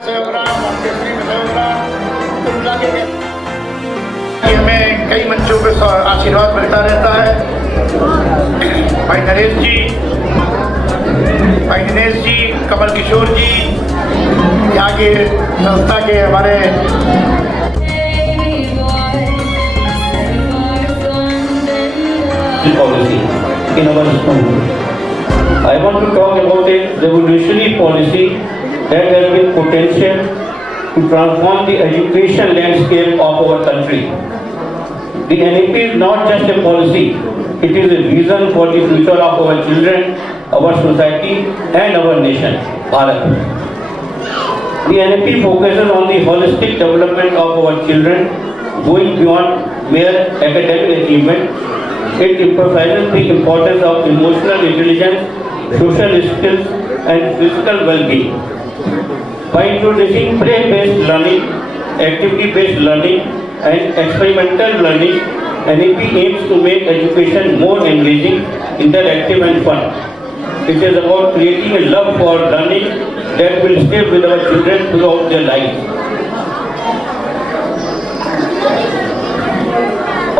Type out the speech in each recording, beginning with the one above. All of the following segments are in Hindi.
हमें कई मंचों पे आशीर्वाद मिलता रहता है। भाई दिनेश जी, कमल किशोर जी, यहाँ के संस्था के हमारे policy in our school. I want to talk about a revolutionary policy that has been potential to transform the education landscape of our country. The NEP is not just a policy, it is a vision for the future of our children, our society and our nation, Bharat. The NEP focuses on the holistic development of our children, going beyond mere academic achievement. It emphasizes the importance of emotional intelligence, social skills and physical well-being. By introducing play-based learning, activity-based learning and experimental learning, NEP aims to make education more engaging, interactive and fun. It is about creating a love for learning that will stay with our children throughout their lives.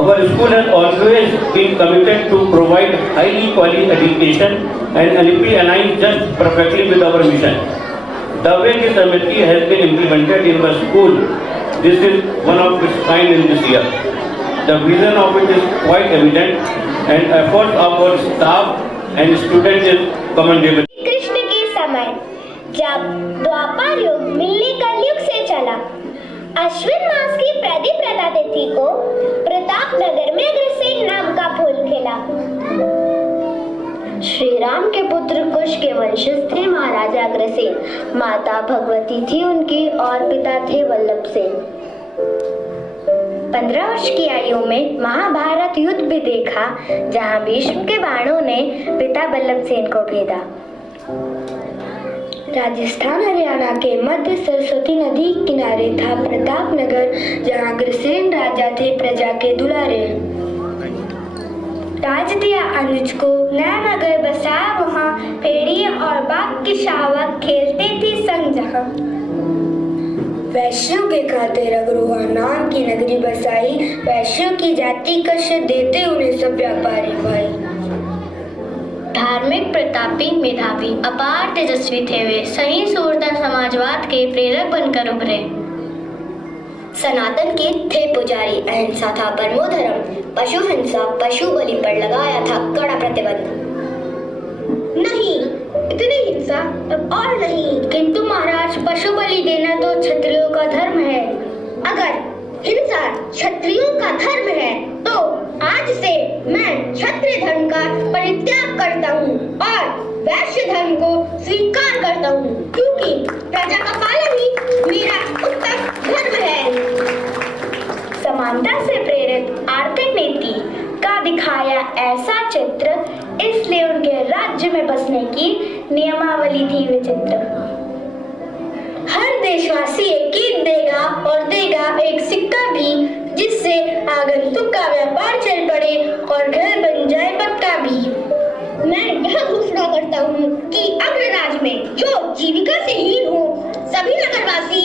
Our school has always been committed to provide highly quality education and NEP aligns just perfectly with our mission. The way this NEP has been implemented in our school, this is one of its kind in this year. The vision of it is quite evident and effort of our staff and students is commendable. Krishna के समय जब द्वापर युग मिलने कलयुग से चला, अश्विन मास की प्रतिप्रदा तिथि को प्रतापनगर में अग्रसेन नाम का फूल खिला। श्री राम के पुत्र कुश के वंशज थे महाराजा अग्रसेन, माता भगवती थी उनकी और पिता थे वल्लभसेन। 15 वर्ष की आयु में महाभारत युद्ध भी देखा, जहां भीष्म के बाणों ने पिता वल्लभसेन को भेदा। राजस्थान हरियाणा के मध्य सरस्वती नदी किनारे था प्रतापनगर, जहां अग्रसेन राजा थे प्रजा के दुलारे। ताज दिया अनुज को, नया नगर बसाया वहां, भेड़िए और बाघ की शावक खेलते थे संग जहां। वैश्यों के खातिर अग्रहा नाम की नगरी बसाई, वैश्यों की जाति कष्ट देते उन्हें सब व्यापारी भाई। धार्मिक, प्रतापी, मेधावी, अपार तेजस्वी थे वे, सही सूरदार समाजवाद के प्रेरक बनकर उभरे। सनातन के थे पुजारी, अहिंसा था परमो धर्म, पशु हिंसा पशु बलि पर लगाया था कड़ा प्रतिबंध। नहीं, इतनी हिंसा अब और नहीं, किंतु महाराज पशु बलि देना तो क्षत्रियों का धर्म है। अगर हिंसा क्षत्रियों का धर्म है तो आज से मैं क्षत्रिय धर्म का परित्याग करता हूँ और वैश्य धर्म को स्वीकार करता हूँ, क्योंकि प्रजा का पालन ही मेरा उत्तम धर्म है। समानता से प्रेरित आर्थिक नीति का दिखाया ऐसा चित्र, इसलिए उनके राज्य में बसने की नियमावली थी विचित्र। हर देशवासी एक ईंट देगा और देगा एक सिक्का भी, जिससे आगंतुक का व्यापार चल पड़े और घर बन जाए पक्का भी। मैं यह घोषणा करता हूँ कि अग्रराज में जो जीविका से हीन हो, सभी नगरवासी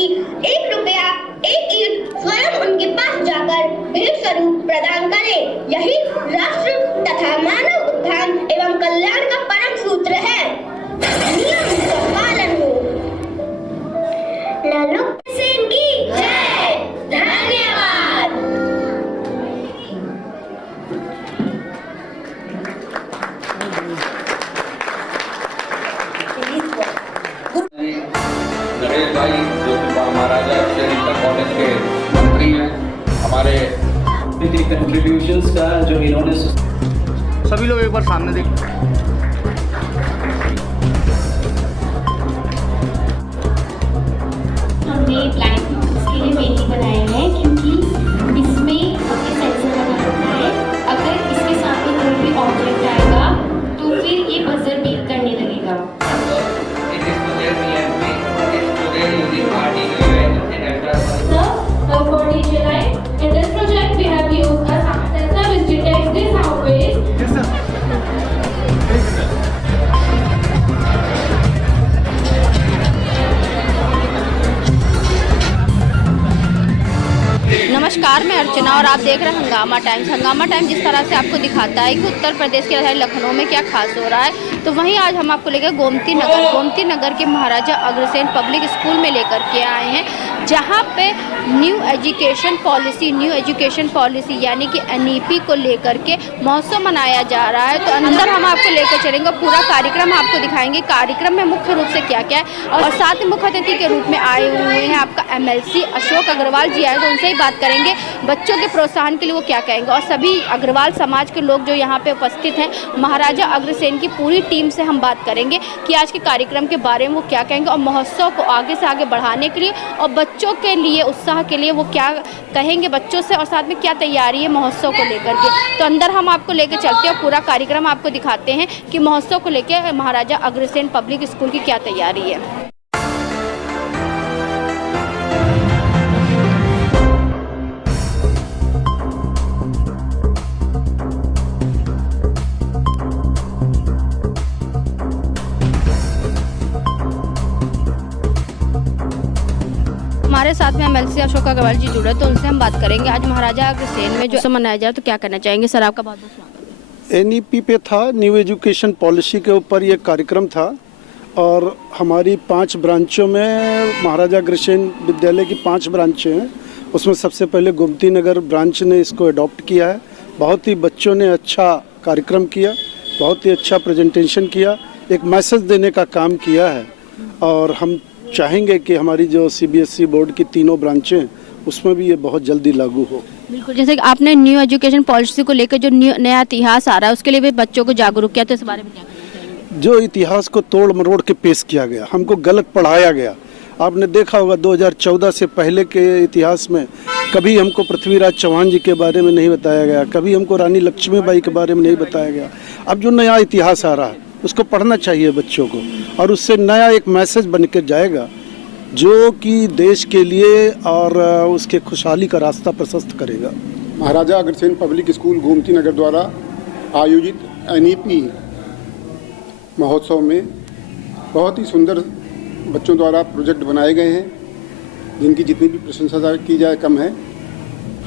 1 रुपया 1 ईंट स्वयं उनके पास जाकर भेंट स्वरूप प्रदान करें। यही राष्ट्र तथा मानव उत्थान एवं कल्याण का परम सूत्र है। नियम का पालन हो। लालू सेन की जय। धन्यवाद। नरेश भाई जो कि महाराजा अक्षर कॉलेज के मंत्री हैं, हमारे कंट्रीब्यूशंस का जो इन्होंने सभी लोग एक बार सामने देख। हमने प्लानिंग इसके लिए पेंटिंग बनाए हैं, क्योंकि इसमें सेंसर लगा होता है। अगर इसके सामने कोई भी ऑब्जेक्ट आएगा तो फिर ये बजर बीप करने लगेगा। For DJI, in this project we have used a sensor which detects the sound waves. नमस्कार, मैं अर्चना और आप देख रहे हैं हंगामा टाइम्स। हंगामा टाइम्स जिस तरह से आपको दिखाता है कि उत्तर प्रदेश की राजधानी लखनऊ में क्या खास हो रहा है, तो वहीं आज हम आपको लेकर गोमती नगर के महाराजा अग्रसेन पब्लिक स्कूल में लेकर के आए हैं, जहां पे न्यू एजुकेशन पॉलिसी यानी कि NEP को लेकर के महोत्सव मनाया जा रहा है। तो अंदर हम आपको लेकर चलेंगे, पूरा कार्यक्रम आपको दिखाएंगे, कार्यक्रम में मुख्य रूप से क्या क्या है। और साथ ही मुख्य अतिथि के रूप में आए हुए हैं आपका MLC अशोक अग्रवाल जी आए, तो उनसे ही बात करेंगे बच्चों के प्रोत्साहन के लिए वो क्या कहेंगे। और सभी अग्रवाल समाज के लोग जो यहाँ पे उपस्थित हैं, महाराजा अग्रसेन की पूरी टीम से हम बात करेंगे कि आज के कार्यक्रम के बारे में वो क्या कहेंगे और महोत्सव को आगे से आगे बढ़ाने के लिए और बच्चों के लिए उत्साह के लिए वो क्या कहेंगे बच्चों से, और साथ में क्या तैयारी है महोत्सव को लेकर के। तो अंदर हम आपको लेकर चलते हैं और पूरा कार्यक्रम आपको दिखाते हैं कि महोत्सव को लेकर महाराजा अग्रसेन पब्लिक स्कूल की क्या तैयारी है। हमारे साथ में MLC अशोक अग्रवाल जी जुड़े, तो उनसे हम बात करेंगे आज महाराजा अग्रसेन में जो मनाया जाए, तो क्या करना चाहेंगे सर? आपका बहुत बहुत स्वागत। NEP पे था, न्यू एजुकेशन पॉलिसी के ऊपर ये कार्यक्रम था और हमारी 5 ब्रांचों में महाराजा अग्रसेन विद्यालय की 5 ब्रांचें हैं, उसमें सबसे पहले गोमती नगर ब्रांच ने इसको अडॉप्ट किया है। बहुत ही बच्चों ने अच्छा कार्यक्रम किया, बहुत ही अच्छा प्रेजेंटेशन किया, एक मैसेज देने का काम किया है। और हम चाहेंगे कि हमारी जो CBSE बोर्ड की 3 ब्रांचें उसमें भी ये बहुत जल्दी लागू हो। बिल्कुल, जैसे कि आपने न्यू एजुकेशन पॉलिसी को लेकर जो नया इतिहास आ रहा है उसके लिए भी बच्चों को जागरूक किया, तो इस बारे में क्या कहना चाहेंगे? जो इतिहास को तोड़ मरोड़ के पेश किया गया, हमको गलत पढ़ाया गया। आपने देखा होगा 2014 से पहले के इतिहास में कभी हमको पृथ्वीराज चौहान जी के बारे में नहीं बताया गया, कभी हमको रानी लक्ष्मीबाई के बारे में नहीं बताया गया। अब जो नया इतिहास आ रहा है उसको पढ़ना चाहिए बच्चों को, और उससे नया एक मैसेज बन के जाएगा जो कि देश के लिए और उसके खुशहाली का रास्ता प्रशस्त करेगा। महाराजा अग्रसेन पब्लिक स्कूल गोमती नगर द्वारा आयोजित NEP महोत्सव में बहुत ही सुंदर बच्चों द्वारा प्रोजेक्ट बनाए गए हैं, जिनकी जितनी भी प्रशंसा की जाए कम है।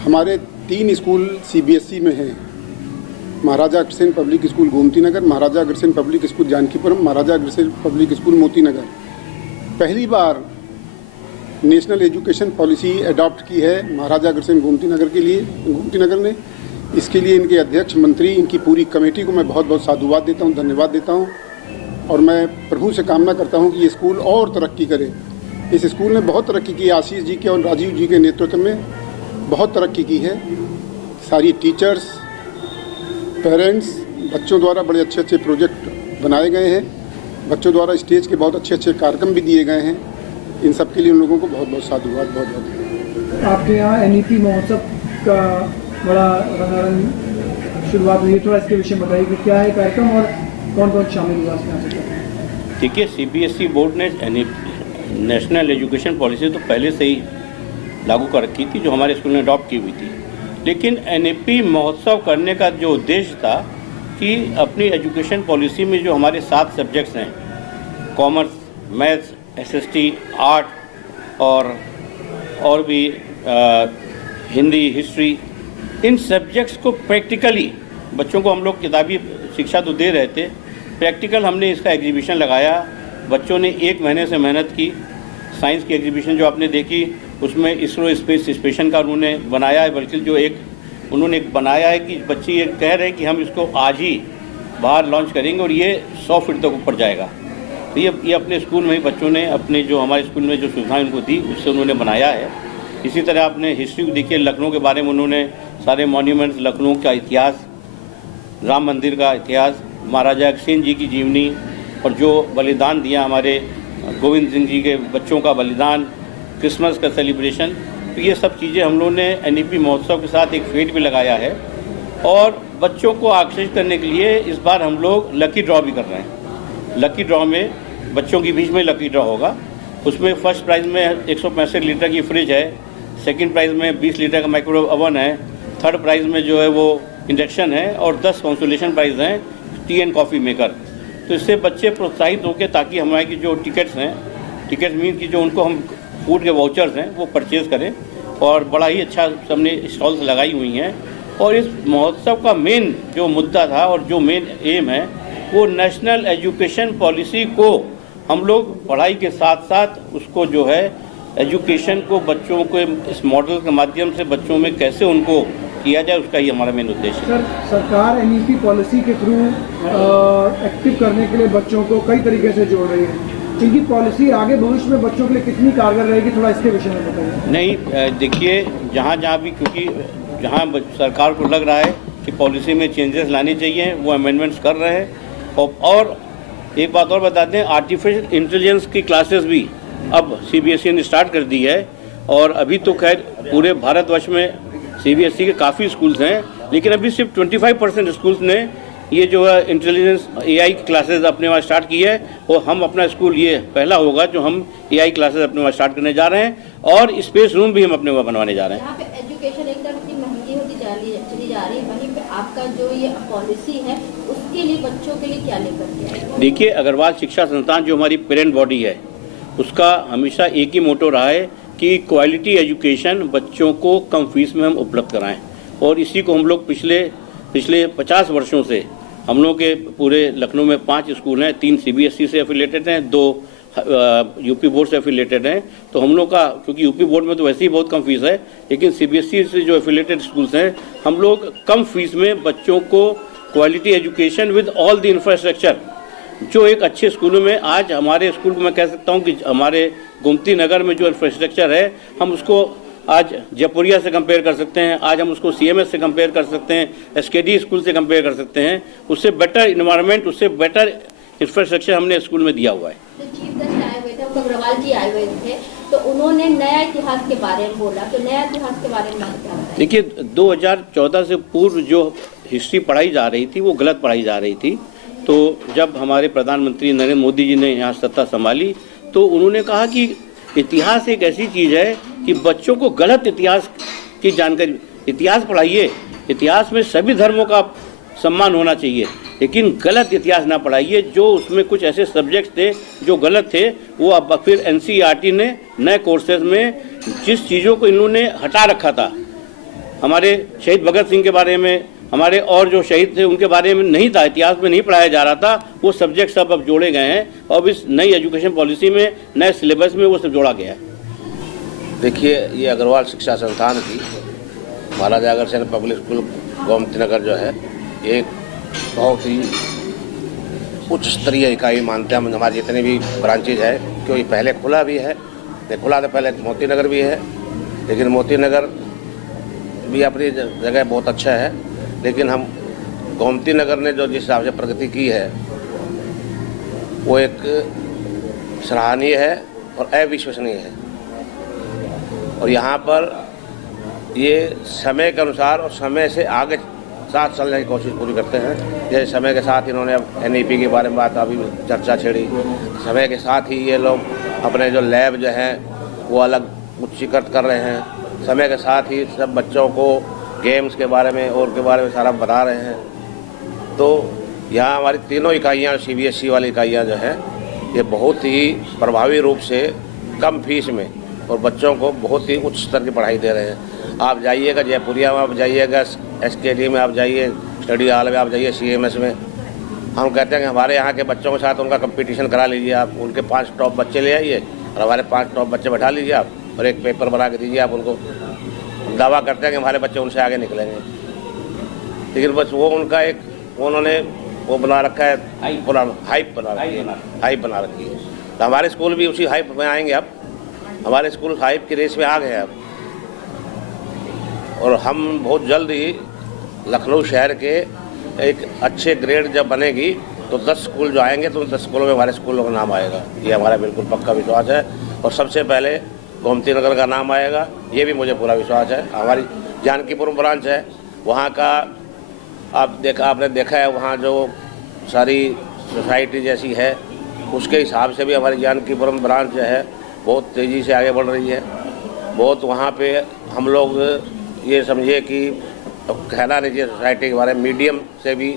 हमारे 3 स्कूल CBSE में हैं, Maharaja Agrasen public school Gomti Nagar, Maharaja Agrasen public school Jankipuram, Maharaja Agrasen public school Moti Nagar. पहली बार नेशनल एजुकेशन पॉलिसी अडॉप्ट की है महाराजा अग्रसेन गोमती नगर के लिए, गोमती नगर ने। इसके लिए इनके अध्यक्ष, मंत्री, इनकी पूरी कमेटी को मैं बहुत बहुत साधुवाद देता हूँ, धन्यवाद देता हूँ। और मैं प्रभु से कामना करता हूँ कि ये स्कूल और तरक्की करे। इस स्कूल ने बहुत तरक्की की, आशीष जी के और राजीव जी के नेतृत्व में बहुत तरक्की की है। सारी टीचर्स, पेरेंट्स, बच्चों द्वारा बड़े अच्छे अच्छे प्रोजेक्ट बनाए गए हैं, बच्चों द्वारा स्टेज के बहुत अच्छे अच्छे कार्यक्रम भी दिए गए हैं। इन सब के लिए उन लोगों को बहुत बहुत साधुवाद, बहुत बहुत। आपके यहाँ NEP महोत्सव का बड़ा रंगारंग शुरुआत हुई है, थोड़ा इसके विषय में बताइए कि क्या है कार्यक्रम और कौन कौन शामिल हुआ इसमें? देखिए, CBSE बोर्ड ने नेशनल एजुकेशन पॉलिसी तो पहले से ही लागू कर रखी थी, जो हमारे स्कूल ने अडॉप्ट की हुई थी। लेकिन NEP महोत्सव करने का जो उद्देश्य था कि अपनी एजुकेशन पॉलिसी में जो हमारे 7 सब्जेक्ट्स हैं, कॉमर्स, मैथ्स, SST, आर्ट और भी हिंदी, हिस्ट्री, इन सब्जेक्ट्स को प्रैक्टिकली बच्चों को हम लोग किताबी शिक्षा तो दे रहे थे, प्रैक्टिकल हमने इसका एग्जीबिशन लगाया। बच्चों ने 1 महीने से मेहनत की। साइंस की एग्जीबिशन जो आपने देखी उसमें इसरो स्पेस स्टेशन का उन्होंने बनाया है, बल्कि जो उन्होंने एक बनाया है कि बच्चे ये कह रहे हैं कि हम इसको आज ही बाहर लॉन्च करेंगे और ये 100 फीट तक ऊपर जाएगा। तो ये अपने स्कूल में ही बच्चों ने अपने जो हमारे स्कूल में जो सुविधाएं उनको दी उससे उन्होंने बनाया है। इसी तरह आपने हिस्ट्री को देखिए, लखनऊ के बारे में उन्होंने सारे मॉन्यूमेंट्स, लखनऊ का इतिहास, राम मंदिर का इतिहास, महाराजा अग्रसेन जी की जीवनी और जो बलिदान दिया हमारे गोविंद सिंह जी के बच्चों का बलिदान, क्रिसमस का सेलिब्रेशन, तो ये सब चीज़ें हम लोगों ने NEP महोत्सव के साथ एक फेट भी लगाया है। और बच्चों को आकर्षित करने के लिए इस बार हम लोग लकी ड्रॉ भी कर रहे हैं। लकी ड्रॉ में बच्चों के बीच में लकी ड्रॉ होगा। उसमें फर्स्ट प्राइज़ में 165 लीटर की फ्रिज है, सेकंड प्राइज़ में 20 लीटर का माइक्रोवेव ओवन है, थर्ड प्राइज़ में जो है वो इंडक्शन है और 10 कंसोलेशन प्राइज़ हैं, टी एंड कॉफ़ी मेकर। तो इससे बच्चे प्रोत्साहित होकर ताकि हमारे की जो टिकट्स हैं, टिकट्स मीन की जो उनको हम फूड के वाउचर्स हैं वो परचेज़ करें और बड़ा ही अच्छा सबने स्टॉल्स लगाई हुई हैं। और इस महोत्सव का मेन जो मुद्दा था और जो मेन एम है वो नेशनल एजुकेशन पॉलिसी को हम लोग पढ़ाई के साथ साथ उसको जो है एजुकेशन को बच्चों को इस मॉडल के माध्यम से बच्चों में कैसे उनको किया जाए, उसका ही हमारा मेन उद्देश्य है। सर, सरकार एनईपी पॉलिसी के थ्रू एक्टिव करने के लिए बच्चों को कई तरीके से जोड़ रही है। इनकी पॉलिसी आगे भविष्य में बच्चों के लिए कितनी कारगर रहेगी, थोड़ा इसके विषय में बताइए। नहीं, देखिए जहाँ भी, क्योंकि जहाँ सरकार को लग रहा है कि पॉलिसी में चेंजेस लाने चाहिए वो अमेंडमेंट्स कर रहे हैं। और एक बात और बता दें, आर्टिफिशियल इंटेलिजेंस की क्लासेस भी अब सीबीएसई ने स्टार्ट कर दी है। और अभी तो खैर पूरे भारतवर्ष में सीबीएसई के काफ़ी स्कूल्स हैं, लेकिन अभी सिर्फ 25% स्कूल्स ने ये जो है इंटेलिजेंस एआई क्लासेस अपने वहाँ स्टार्ट की है। और हम अपना स्कूल ये पहला होगा जो हम एआई क्लासेस अपने वहाँ स्टार्ट करने जा रहे हैं। और स्पेस रूम भी हम अपने वहाँ बनवाने जा रहे हैं। यहाँ पे एजुकेशन एकदम इतनी महंगी होती चली जा रही है, वहीं पे आपका जो ये पॉलिसी है उसके लिए बच्चों के लिए क्या लेकर के आए? देखिए, अग्रवाल शिक्षा संस्थान जो हमारी पेरेंट बॉडी है उसका हमेशा एक ही मोटो रहा है कि क्वालिटी एजुकेशन बच्चों को कम फीस में हम उपलब्ध कराएं। और इसी को हम लोग पिछले 50 वर्षों से हम लोग के पूरे लखनऊ में 5 स्कूल हैं, 3 सीबीएसई से एफिलेटेड हैं, 2 यूपी बोर्ड से एफिलेटेड हैं। तो हम लोग का, क्योंकि यूपी बोर्ड में तो वैसे ही बहुत कम फीस है, लेकिन सीबीएसई से जो एफिलेटेड स्कूल्स हैं हम लोग कम फीस में बच्चों को quality education with all the infrastructure, जो एक अच्छे स्कूलों में आज हमारे स्कूल को मैं कह सकता हूं कि हमारे गोमती नगर में जो इंफ्रास्ट्रक्चर है हम उसको आज जयपुरिया से कंपेयर कर सकते हैं, आज हम उसको सीएमएस से कंपेयर कर सकते हैं, एसकेडी स्कूल से कंपेयर कर सकते हैं। उससे बेटर इन्वायरमेंट, उससे बेटर इंफ्रास्ट्रक्चर हमने स्कूल में दिया हुआ है। चीफ गेस्ट आए हुए थे, अग्रवाल जी आए हुए थे, तो उन्होंने नया इतिहास के बारे में बोला, तो नया इतिहास के बारे में क्या बताया? देखिए, 2014 से पूर्व जो हिस्ट्री पढ़ाई जा रही थी वो गलत पढ़ाई जा रही थी। तो जब हमारे प्रधानमंत्री नरेंद्र मोदी जी ने यहाँ सत्ता संभाली तो उन्होंने कहा कि इतिहास एक ऐसी चीज़ है कि बच्चों को गलत इतिहास की जानकारी, इतिहास पढ़ाइए, इतिहास में सभी धर्मों का सम्मान होना चाहिए, लेकिन गलत इतिहास ना पढ़ाइए। जो उसमें कुछ ऐसे सब्जेक्ट्स थे जो गलत थे वो अब फिर एनसीईआरटी ने नए कोर्सेज में जिस चीज़ों को इन्होंने हटा रखा था, हमारे शहीद भगत सिंह के बारे में, हमारे और जो शहीद थे उनके बारे में नहीं था, इतिहास में नहीं पढ़ाया जा रहा था, वो सब्जेक्ट सब अब जोड़े गए हैं और इस नई एजुकेशन पॉलिसी में, नए सिलेबस में वो सब जोड़ा गया है। देखिए, ये अग्रवाल शिक्षा संस्थान की महाराजा अग्रसेन पब्लिक स्कूल गोमती नगर जो है एक बहुत ही उच्च स्तरीय इकाई मानते हैं हम। हमारे जितने भी ब्रांचेज है, क्योंकि पहले खुला भी है, खुला तो पहले मोती नगर भी है, लेकिन मोती नगर भी अपनी जगह बहुत अच्छा है, लेकिन हम गोमती नगर ने जो जिस हिसाब से प्रगति की है वो एक सराहनीय है और अविश्वसनीय है। और यहाँ पर ये समय के अनुसार और समय से आगे साथ चलने की कोशिश पूरी करते हैं। जैसे समय के साथ इन्होंने अब एनईपी के बारे में बात अभी चर्चा छेड़ी, समय के साथ ही ये लोग अपने जो लैब जो हैं वो अलग उच्चीकृत कर रहे हैं। समय के साथ ही सब बच्चों को गेम्स के बारे में और के बारे में सारा बता रहे हैं। तो यहाँ हमारी तीनों इकाइयाँ, सीबीएसई वाली इकाइयाँ जो हैं, ये बहुत ही प्रभावी रूप से कम फीस में और बच्चों को बहुत ही उच्च स्तर की पढ़ाई दे रहे हैं। आप जाइएगा जयपुरिया में, आप जाइएगा एसकेडी में, आप जाइए स्टडी हॉल में, आप जाइए सीएमएस में। हम कहते हैं कि हमारे यहाँ के बच्चों के साथ उनका कंपटीशन करा लीजिए आप, उनके 5 टॉप बच्चे ले आइए और हमारे 5 टॉप बच्चे बैठा लीजिए आप और एक पेपर बना के दीजिए आप उनको। दावा करते हैं कि हमारे बच्चे उनसे आगे निकलेंगे, लेकिन बस वो उनका एक उन्होंने वो बना रखा है, हाइप बना रखी है। तो हमारे स्कूल भी उसी हाइप में आएंगे। अब हमारे स्कूल हाइप की रेस में आ गए अब, और हम बहुत जल्द ही लखनऊ शहर के एक अच्छे ग्रेड जब बनेगी तो 10 स्कूल जो आएंगे तो उन 10 स्कूलों में हमारे स्कूलों का नाम आएगा। ये हमारा बिल्कुल पक्का विश्वास है और सबसे पहले गोमती नगर का नाम आएगा, ये भी मुझे पूरा विश्वास है। हमारी जानकीपुरम ब्रांच है, वहाँ का आपने देखा है, वहाँ जो सारी सोसाइटी जैसी है उसके हिसाब से भी हमारी जानकीपुरम ब्रांच जो है बहुत तेज़ी से आगे बढ़ रही है। बहुत वहाँ पे हम लोग ये समझिए कि कहना नहीं चाहिए सोसाइटी के बारे में, मीडियम से भी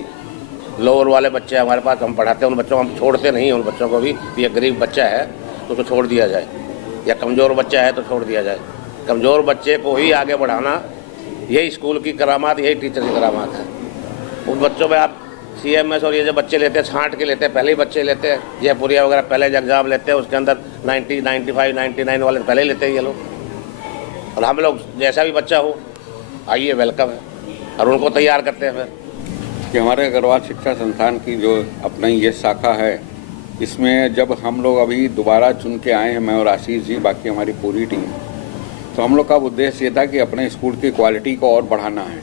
लोअर वाले बच्चे हमारे पास हम पढ़ाते हैं। उन बच्चों को हम छोड़ते नहीं हैं, उन बच्चों को भी, ये गरीब बच्चा है तो उसको छोड़ दिया जाए, या कमज़ोर बच्चा है तो छोड़ दिया जाए। कमज़ोर बच्चे को ही आगे बढ़ाना, यही स्कूल की करामात, यही टीचर की करामात है। उन बच्चों में आप CMS और ये जो बच्चे लेते हैं, छांट के लेते हैं, पहले ही बच्चे लेते हैं, जयपुरिया वगैरह पहले एग्जाम लेते हैं, उसके अंदर 90, 95, 99 वाले पहले ही लेते हैं ये लोग। और हम लोग जैसा भी बच्चा हो, आइए, वेलकम है, और उनको तैयार करते हैं फिर। कि हमारे अग्रवाल शिक्षा संस्थान की जो अपनी ये शाखा है, इसमें जब हम लोग अभी दोबारा चुन के आए हैं, मैं और आशीष जी, बाकी हमारी पूरी टीम, तो हम लोग का उद्देश्य ये था कि अपने स्कूल की क्वालिटी को और बढ़ाना है।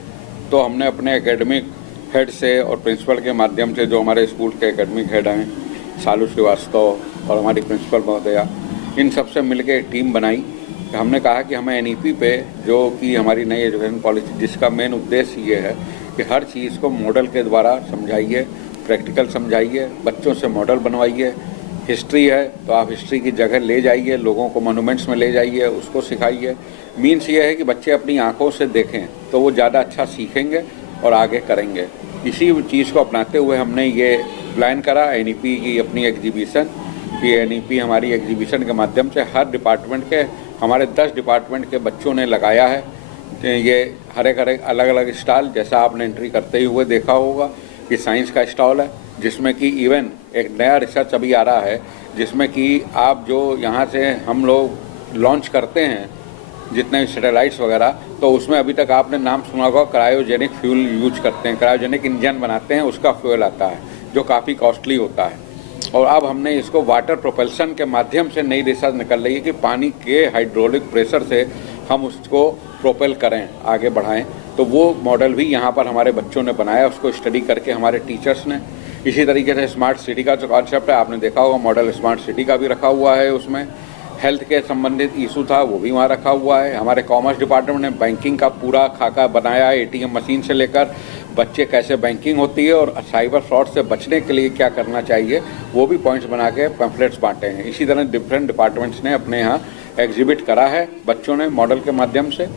तो हमने अपने एकेडमिक हेड से और प्रिंसिपल के माध्यम से, जो हमारे स्कूल के एकेडमिक हेड हैं, शालू श्रीवास्तव और हमारी प्रिंसिपल महोदया, इन सब से मिल के एक टीम बनाई। हमने कहा कि हमें NEP पे, जो कि हमारी नई एजुकेशन पॉलिसी, जिसका मेन उद्देश्य ये है कि हर चीज़ को मॉडल के द्वारा समझाइए, प्रैक्टिकल समझाइए, बच्चों से मॉडल बनवाइए। हिस्ट्री है तो आप हिस्ट्री की जगह ले जाइए, लोगों को मोनूमेंट्स में ले जाइए, उसको सिखाइए। मीन्स ये है कि बच्चे अपनी आंखों से देखें तो वो ज़्यादा अच्छा सीखेंगे और आगे करेंगे। इसी चीज़ को अपनाते हुए हमने ये प्लान करा NEP की अपनी एग्जीबिशन, कि NEP हमारी एग्जीबिशन के माध्यम से हर डिपार्टमेंट के, हमारे 10 डिपार्टमेंट के बच्चों ने लगाया है। ये हर एक अलग अलग स्टॉल, जैसा आपने एंट्री करते ही हुए देखा होगा कि साइंस का स्टॉल है, जिसमें कि इवन एक नया रिसर्च अभी आ रहा है, जिसमें कि आप जो यहाँ से हम लोग लॉन्च करते हैं जितने सैटेलाइट्स वगैरह, तो उसमें अभी तक आपने नाम सुना होगा, क्रायोजेनिक फ्यूल यूज करते हैं, क्रायोजेनिक इंजन बनाते हैं, उसका फ्यूल आता है जो काफ़ी कॉस्टली होता है। और अब हमने इसको वाटर प्रोपल्सन के माध्यम से नई रिसर्च निकल रही है कि पानी के हाइड्रोलिक प्रेशर से हम उसको प्रोपेल करें, आगे बढ़ाएं। तो वो मॉडल भी यहाँ पर हमारे बच्चों ने बनाया, उसको स्टडी करके हमारे टीचर्स ने। इसी तरीके से स्मार्ट सिटी का जो कॉन्सेप्ट है, आपने देखा होगा, मॉडल स्मार्ट सिटी का भी रखा हुआ है। उसमें हेल्थ के संबंधित इशू था, वो भी वहाँ रखा हुआ है। हमारे कॉमर्स डिपार्टमेंट ने बैंकिंग का पूरा खाका बनाया है, ATM मशीन से लेकर बच्चे कैसे बैंकिंग होती है और साइबर फ्रॉड से बचने के लिए क्या करना चाहिए, वो भी पॉइंट्स बना के पैम्फलेट्स बांटे हैं। इसी तरह डिफरेंट डिपार्टमेंट्स ने अपने यहाँ एग्जिबिट करा है बच्चों ने मॉडल के माध्यम से,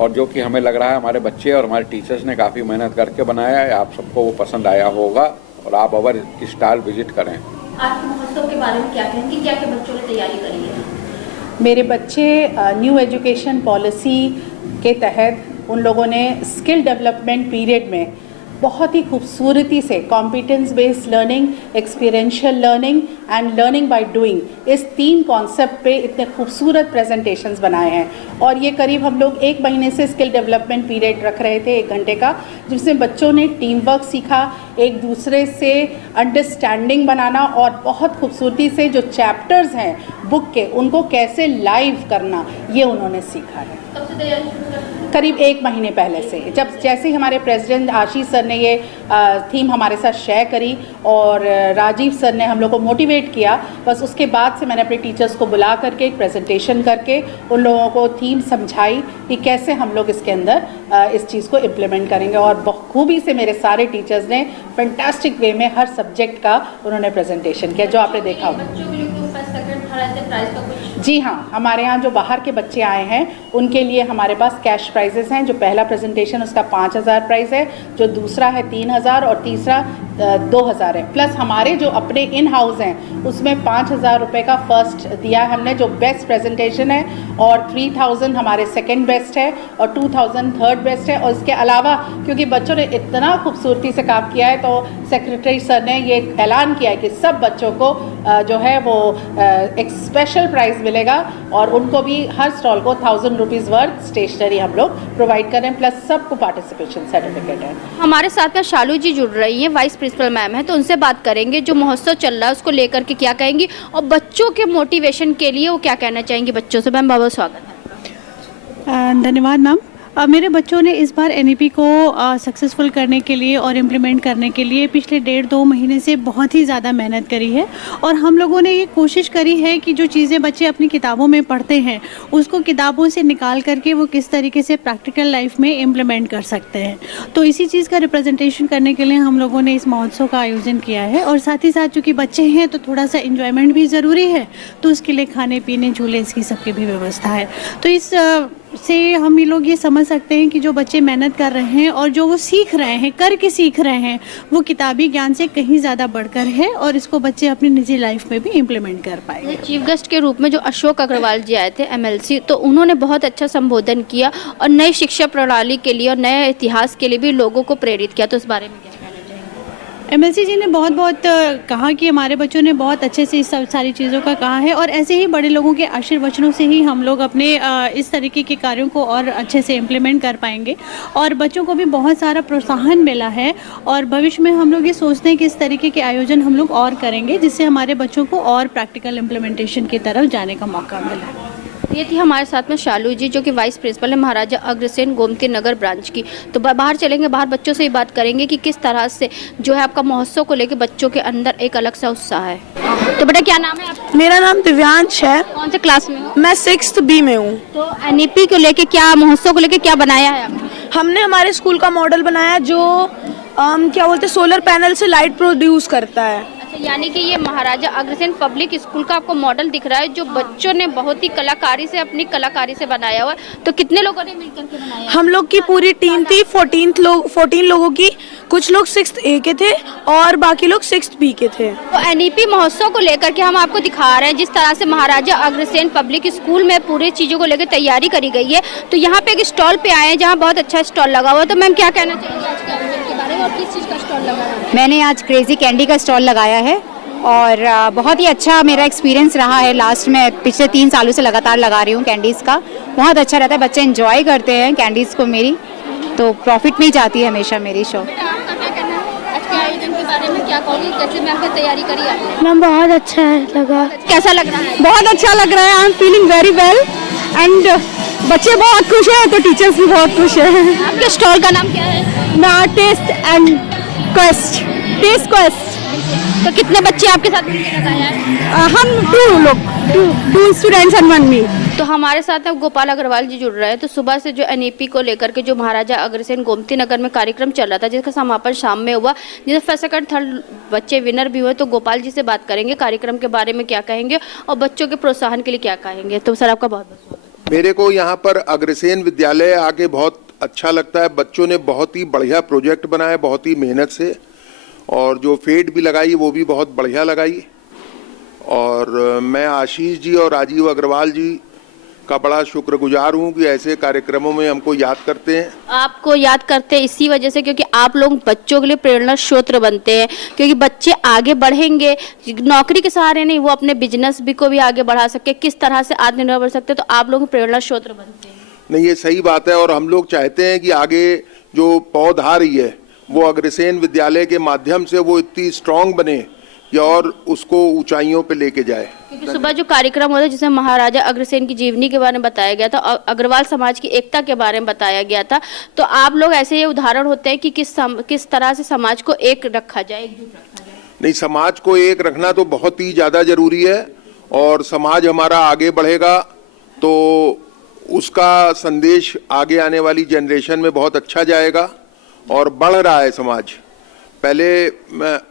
और जो कि हमें लग रहा है हमारे बच्चे और हमारे टीचर्स ने काफ़ी मेहनत करके बनाया है। आप सबको वो पसंद आया होगा और आप अवर स्टॉल विजिट करें। आज के महोत्सव के बारे में क्या कहेंगे, क्या क्या बच्चों ने तैयारी करी है? मेरे बच्चे न्यू एजुकेशन पॉलिसी के तहत उन लोगों ने स्किल डेवलपमेंट पीरियड में बहुत ही खूबसूरती से competence based learning, experiential learning and learning by doing, इस 3 कॉन्सेप्ट पे इतने खूबसूरत प्रेजेंटेशंस बनाए हैं। और ये करीब हम लोग 1 महीने से स्किल डेवलपमेंट पीरियड रख रहे थे, 1 घंटे का, जिसमें बच्चों ने टीम वर्क सीखा, एक दूसरे से अंडरस्टैंडिंग बनाना, और बहुत खूबसूरती से जो चैप्टर्स हैं बुक के, उनको कैसे लाइव करना, ये उन्होंने सीखा है। कब से तैयारी शुरू कर? करीब 1 महीने पहले से, जब जैसे ही हमारे प्रेसिडेंट आशीष सर ने ये थीम हमारे साथ शेयर करी और राजीव सर ने हम लोग को मोटिवेट किया, बस उसके बाद से मैंने अपने टीचर्स को बुला करके एक प्रेजेंटेशन करके उन लोगों को थीम समझाई कि कैसे हम लोग इसके अंदर इस चीज़ को इम्प्लीमेंट करेंगे। और बखूबी से मेरे सारे टीचर्स ने फैंटास्टिक वे में हर सब्जेक्ट का उन्होंने प्रेजेंटेशन किया, जो आपने देखा होगा। जी हाँ, हमारे यहाँ जो बाहर के बच्चे आए हैं उनके लिए हमारे पास कैश प्राइजेस हैं। जो पहला प्रेजेंटेशन उसका 5000 प्राइस है, जो दूसरा है 3000 और तीसरा 2000 है। प्लस हमारे जो अपने इन हाउस हैं उसमें 5000 रुपये का फर्स्ट दिया है हमने, जो बेस्ट प्रेजेंटेशन है, और 3000 हमारे सेकेंड बेस्ट है और 2000 थर्ड बेस्ट है। और इसके अलावा क्योंकि बच्चों ने इतना खूबसूरती से काम किया है, तो सेक्रेटरी सर ने ये ऐलान किया है कि सब बच्चों को जो है वो एक स्पेशल प्राइज़ मिलेगा, और उनको भी हर स्टॉल को 1000 रुपीज़ वर्थ स्टेशनरी हम लोग प्रोवाइड करें, प्लस सबको पार्टिसिपेशन सर्टिफिकेट है। हमारे साथ में शालू जी जुड़ रही हैं, वाइस प्रिंसिपल मैम है, तो उनसे बात करेंगे जो महोत्सव चल रहा है उसको लेकर के क्या कहेंगी और बच्चों के मोटिवेशन के लिए वो क्या कहना चाहेंगी बच्चों से। मैम बहुत स्वागत है। धन्यवाद मैम। मेरे बच्चों ने इस बार NEP को सक्सेसफुल करने के लिए और इम्प्लीमेंट करने के लिए पिछले 1.5-2 महीने से बहुत ही ज़्यादा मेहनत करी है, और हम लोगों ने ये कोशिश करी है कि जो चीज़ें बच्चे अपनी किताबों में पढ़ते हैं उसको किताबों से निकाल करके वो किस तरीके से प्रैक्टिकल लाइफ में इम्प्लीमेंट कर सकते हैं। तो इसी चीज़ का रिप्रेजेंटेशन करने के लिए हम लोगों ने इस महोत्सव का आयोजन किया है। और साथ ही साथ चूँकि बच्चे हैं तो थोड़ा सा इन्जॉयमेंट भी ज़रूरी है, तो उसके लिए खाने पीने, झूले, इसकी सबकी भी व्यवस्था है। तो इस से हम ये लोग ये समझ सकते हैं कि जो बच्चे मेहनत कर रहे हैं और जो वो सीख रहे हैं, करके सीख रहे हैं, वो किताबी ज्ञान से कहीं ज़्यादा बढ़कर है और इसको बच्चे अपनी निजी लाइफ में भी इम्प्लीमेंट कर पाएंगे। चीफ गेस्ट के रूप में जो अशोक अग्रवाल जी आए थे MLC, तो उन्होंने बहुत अच्छा संबोधन किया और नई शिक्षा प्रणाली के लिए और नए इतिहास के लिए भी लोगों को प्रेरित किया। तो इस बारे में क्या कहना चाहेंगे? MLC जी ने बहुत कहा कि हमारे बच्चों ने बहुत अच्छे से इस सब सारी चीज़ों का कहा है और ऐसे ही बड़े लोगों के आशीर्वचनों से ही हम लोग अपने इस तरीके के कार्यों को और अच्छे से इम्प्लीमेंट कर पाएंगे और बच्चों को भी बहुत सारा प्रोत्साहन मिला है और भविष्य में हम लोग ये सोचते हैं कि इस तरीके के आयोजन हम लोग और करेंगे जिससे हमारे बच्चों को और प्रैक्टिकल इम्प्लीमेंटेशन की तरफ जाने का मौका मिला। ये थी हमारे साथ में शालू जी, जो कि वाइस प्रिंसिपल है महाराजा अग्रसेन गोमती नगर ब्रांच की। तो बाहर चलेंगे, बाहर बच्चों से ही बात करेंगे कि किस तरह से जो है आपका महोत्सव को लेकर बच्चों के अंदर एक अलग सा उत्साह है। तो बेटा क्या नाम है आपका? मेरा नाम दिव्यांश है। कौन से क्लास में हो? मैं 6th B में हूँ। तो NEP को लेके क्या, महोत्सव को लेके क्या बनाया है आपने? हमने हमारे स्कूल का मॉडल बनाया जो क्या बोलते हैं, सोलर पैनल से लाइट प्रोड्यूस करता है। यानी कि ये महाराजा अग्रसेन पब्लिक स्कूल का आपको मॉडल दिख रहा है जो बच्चों ने बहुत ही कलाकारी से, अपनी कलाकारी से बनाया हुआ है। तो कितने लोगों ने मिलकर के बनाया? हम लोग की पूरी टीम थी 14 लोगों की। कुछ लोग 6th A के थे और बाकी लोग 6th B के थे। तो NEP महोत्सव को लेकर के हम आपको दिखा रहे हैं जिस तरह से महाराजा अग्रसेन पब्लिक स्कूल में पूरी चीजों को लेकर तैयारी करी गई है। तो यहाँ पे एक स्टॉल पे आए हैं जहाँ बहुत अच्छा स्टॉल लगा हुआ है। तो मैम क्या कहना चाहिए आज के आयोजन के बारे में और किस चीज का स्टॉल लगा है? मैंने आज क्रेजी कैंडी का स्टॉल लगाया है और बहुत ही अच्छा मेरा एक्सपीरियंस रहा है। लास्ट में पिछले 3 सालों से लगातार लगा रही हूँ कैंडीज़ का। बहुत अच्छा रहता है, बच्चे एंजॉय करते हैं कैंडीज़ को मेरी, तो प्रॉफिट में ही जाती है हमेशा मेरी शॉप। आपका क्या कहना है आज के आयोजन के बारे में, क्या कहोगे, कैसे मैम की तैयारी करी आपने? मैम बहुत अच्छा लगा। कैसा लग रहा है? बहुत अच्छा लग रहा है। I am feeling very well and बच्चे बहुत खुश हैं तो टीचर्स भी बहुत खुश हैं। आपके स्टॉल का नाम क्या है? Test and quest. तो कितने बच्चे आपके साथ मिलकर लगाया है? हम 2 स्टूडेंट्स एंड 1 मी। तो हमारे साथ अब गोपाल अग्रवाल जी जुड़ रहे हैं। तो सुबह से जो NEP को लेकर के जो महाराजा अग्रसेन गोमती नगर में कार्यक्रम चल रहा था जिसका समापन शाम में हुआ, जिसमें फर्स्ट सेकंड थर्ड बच्चे विनर भी हुए। तो गोपाल जी से बात करेंगे, कार्यक्रम के बारे में क्या कहेंगे और बच्चों के प्रोत्साहन के लिए क्या कहेंगे। तो सर आपका बहुत बहुत स्वागत। मेरे को यहाँ पर अग्रसेन विद्यालय आके बहुत अच्छा लगता है। बच्चों ने बहुत ही बढ़िया प्रोजेक्ट बनाया, बहुत ही मेहनत से, और जो फेड भी लगाई वो भी बहुत बढ़िया लगाई। और मैं आशीष जी और राजीव अग्रवाल जी का बड़ा शुक्रगुजार हूँ कि ऐसे कार्यक्रमों में हमको याद करते हैं। आपको याद करते हैं इसी वजह से क्योंकि आप लोग बच्चों के लिए प्रेरणा स्रोत बनते हैं, क्योंकि बच्चे आगे बढ़ेंगे, नौकरी के सहारे नहीं, वो अपने बिजनेस भी को भी आगे बढ़ा सके, किस तरह से आत्मनिर्भर बन सकते हैं। तो आप लोग प्रेरणा स्रोत बनते हैं। नहीं, ये सही बात है और हम लोग चाहते हैं कि आगे जो पौध आ रही है वो अग्रसेन विद्यालय के माध्यम से वो इतनी स्ट्रांग बने कि और उसको ऊंचाइयों पे लेके जाए। क्योंकि सुबह जो कार्यक्रम होता है जिसमें महाराजा अग्रसेन की जीवनी के बारे में बताया गया था और अग्रवाल समाज की एकता के बारे में बताया गया था। तो आप लोग ऐसे ये उदाहरण होते हैं कि किस तरह से समाज को एक रखा जाए, एकजुट रखा जाए। नहीं, समाज को एक रखना तो बहुत ही ज्यादा जरूरी है और समाज हमारा आगे बढ़ेगा तो उसका संदेश आगे आने वाली जनरेशन में बहुत अच्छा जाएगा और बढ़ रहा है समाज। पहले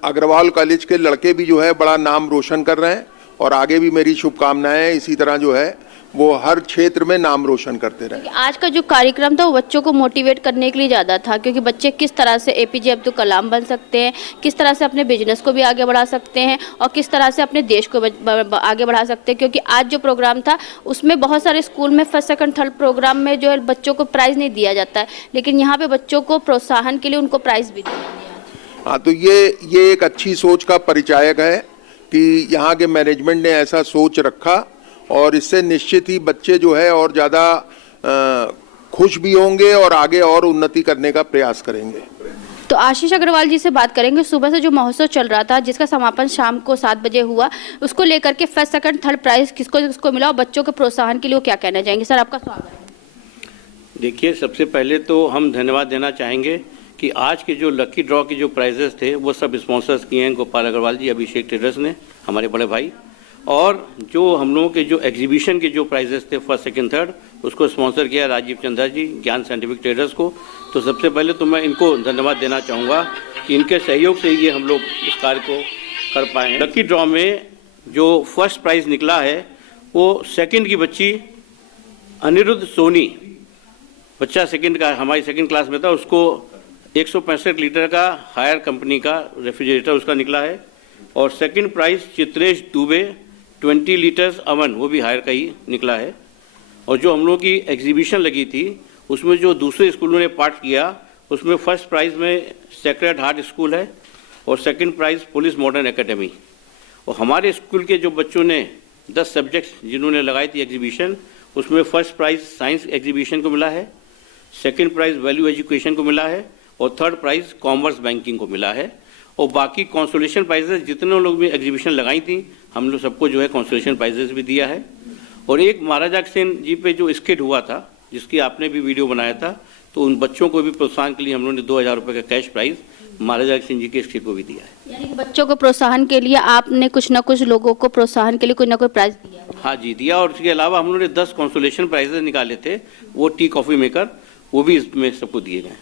अग्रवाल कॉलेज के लड़के भी जो है बड़ा नाम रोशन कर रहे हैं और आगे भी मेरी शुभकामनाएं इसी तरह जो है वो हर क्षेत्र में नाम रोशन करते रहे। आज का जो कार्यक्रम था वो बच्चों को मोटिवेट करने के लिए ज़्यादा था, क्योंकि बच्चे किस तरह से APJ अब्दुल कलाम बन सकते हैं, किस तरह से अपने बिजनेस को भी आगे बढ़ा सकते हैं और किस तरह से अपने देश को आगे बढ़ा सकते हैं। क्योंकि आज जो प्रोग्राम था उसमें बहुत सारे स्कूल में फर्स्ट सेकंड थर्ड प्रोग्राम में जो है बच्चों को प्राइज़ नहीं दिया जाता है, लेकिन यहाँ पर बच्चों को प्रोत्साहन के लिए उनको प्राइज़ भी दिया गया। हाँ, तो ये एक अच्छी सोच का परिचायक है कि यहाँ के मैनेजमेंट ने ऐसा सोच रखा और इससे निश्चित ही बच्चे जो है और ज़्यादा खुश भी होंगे और आगे और उन्नति करने का प्रयास करेंगे। तो आशीष अग्रवाल जी से बात करेंगे। सुबह से जो महोत्सव चल रहा था जिसका समापन शाम को 7 बजे हुआ, उसको लेकर के फर्स्ट सेकंड थर्ड प्राइज किसको मिला और बच्चों के प्रोत्साहन के लिए वो क्या कहना चाहेंगे। सर आपका स्वागत है। देखिए, सबसे पहले तो हम धन्यवाद देना चाहेंगे कि आज के जो लकी ड्रॉ के जो प्राइजेस थे वो सब स्पॉन्सर्स किए हैं गोपाल अग्रवाल जी, अभिषेक ट्रेडर्स ने, हमारे बड़े भाई। और जो हम लोगों के जो एग्जीबिशन के जो प्राइजेस थे फर्स्ट सेकंड थर्ड उसको स्पॉन्सर किया राजीव चंद्रा जी, ज्ञान साइंटिफिक ट्रेडर्स को। तो सबसे पहले तो मैं इनको धन्यवाद देना चाहूँगा कि इनके सहयोग से ये हम लोग इस कार्य को कर पाए हैं। लकी ड्रॉ में जो फर्स्ट प्राइज़ निकला है वो सेकंड की बच्ची अनिरुद्ध सोनी बच्चा हमारी सेकंड क्लास में था, उसको 165 लीटर का हायर कंपनी का रेफ्रिजरेटर उसका निकला है। और second prize Chitresh Dubey 20 litres oven, वो भी हायर का ही निकला है। और जो हम लोग की एग्जीबिशन लगी थी उसमें जो दूसरे स्कूलों ने पार्ट किया उसमें फर्स्ट प्राइज में सेक्रेड हार्ट स्कूल है और second prize police modern academy. और हमारे स्कूल के जो बच्चों ने 10 सब्जेक्ट्स जिन्होंने लगाई थी एग्जीबिशन, उसमें फर्स्ट प्राइज साइंस एग्जीबिशन को मिला है, सेकंड प्राइज वैल्यू एजुकेशन को मिला है और थर्ड प्राइज कॉमर्स बैंकिंग को मिला है। और बाकी कॉन्सोलेशन प्राइजेस जितने लोग भी एग्जीबिशन लगाई थी हम लोग सबको जो है कॉन्सोलेशन प्राइजेस भी दिया है। और एक महाराजा अग्रसेन जी पे जो स्किट हुआ था जिसकी आपने भी वीडियो बनाया था, तो उन बच्चों को भी प्रोत्साहन के लिए हम लोगों ने 2000 रुपये का कैश प्राइज महाराजा अग्रसेन जी के स्किट को भी दिया है। यानी कि बच्चों को प्रोत्साहन के लिए आपने कुछ ना कुछ लोगों को प्रोत्साहन के लिए कोई ना कोई प्राइज दिया है? हाँ जी, दिया। और इसके अलावा हम लोगों ने 10 कॉन्सोलेशन प्राइजेस निकाले थे, वो टी कॉफी मेकर, वो भी इसमें सबको दिए गए।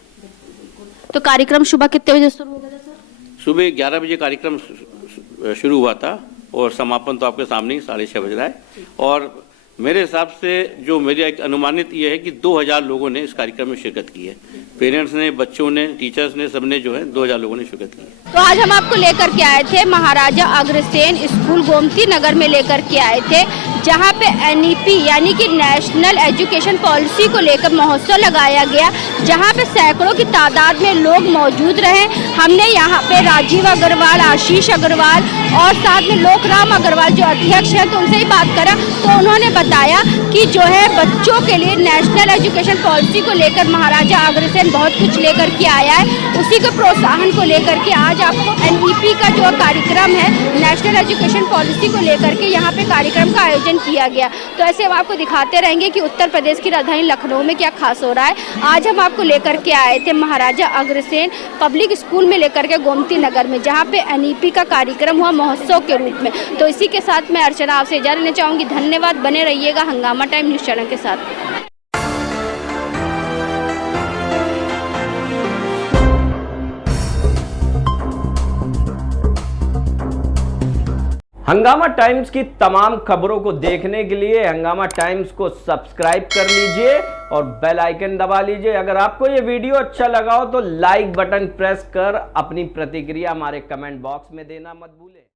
तो कार्यक्रम सुबह कितने बजे शुरू हो गया था सर? सुबह 11 बजे कार्यक्रम शुरू हुआ था और समापन तो आपके सामने ही 6:30 बज रहा है। और मेरे हिसाब से जो मेरी एक अनुमानित ये है कि 2000 लोगों ने इस कार्यक्रम में शिरकत की है। पेरेंट्स ने, बच्चों ने, टीचर्स ने, सबने जो है 2000 लोगों ने शिरकत की है। तो आज हम आपको लेकर के आए थे महाराजा अग्रसेन स्कूल गोमती नगर में लेकर के आए थे, जहां पे एनईपी यानी कि नेशनल एजुकेशन पॉलिसी को लेकर महोत्सव लगाया गया, जहां पे सैकड़ों की तादाद में लोग मौजूद रहे। हमने यहां पे राजीव अग्रवाल, आशीष अग्रवाल और साथ में लोकराम अग्रवाल जो अध्यक्ष हैं, तो उनसे ही बात करा तो उन्होंने बताया कि जो है बच्चों के लिए नेशनल एजुकेशन पॉलिसी को लेकर महाराजा अग्रसेन बहुत कुछ लेकर के आया है। उसी के प्रोत्साहन को लेकर के आज आपको एनईपी का जो कार्यक्रम है नेशनल एजुकेशन पॉलिसी को लेकर के यहाँ पे कार्यक्रम का आयोजन किया गया। तो ऐसे हम आपको दिखाते रहेंगे कि उत्तर प्रदेश की राजधानी लखनऊ में क्या खास हो रहा है। आज हम आपको लेकर के आए थे महाराजा अग्रसेन पब्लिक स्कूल में लेकर के गोमती नगर में, जहाँ पे एनईपी का कार्यक्रम हुआ महोत्सव के रूप में। तो इसी के साथ मैं अर्चना आपसे इजाजत लेना चाहूँगी। धन्यवाद, बने रहिएगा हंगामा टाइम न्यूज़ चैनल के साथ। हंगामा टाइम्स की तमाम खबरों को देखने के लिए हंगामा टाइम्स को सब्सक्राइब कर लीजिए और बेल आइकन दबा लीजिए। अगर आपको ये वीडियो अच्छा लगा हो तो लाइक बटन प्रेस कर अपनी प्रतिक्रिया हमारे कमेंट बॉक्स में देना मत भूलें।